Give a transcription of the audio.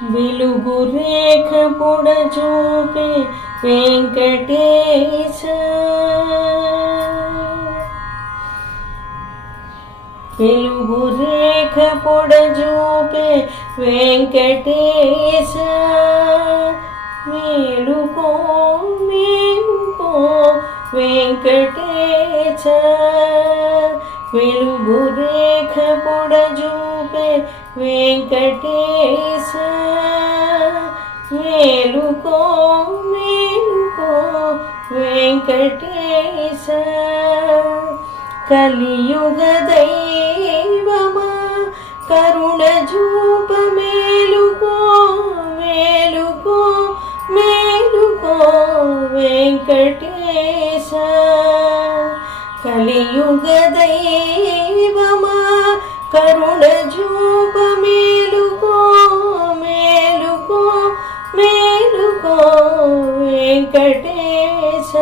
వెలుగు రేఖ పొడచూపే వెంకటేశ, వెలుగు రేఖ పొడచూపే వెంకటేశ, మేలుకో మేలుకో వెంకటేశ, వెలుగు రేఖ పొడచూపే వెంకటేశ, మేలుకో మేలుకో వెంకటేశ, కలియుగ దైవమా కరుణ చూప మేలుకో మేలుకో మేలుకో వెంకటేశ, కలియుగ దైవమా కరుణ చూప మేలుకో మేలుకో మేలుకో వెంకటేశ.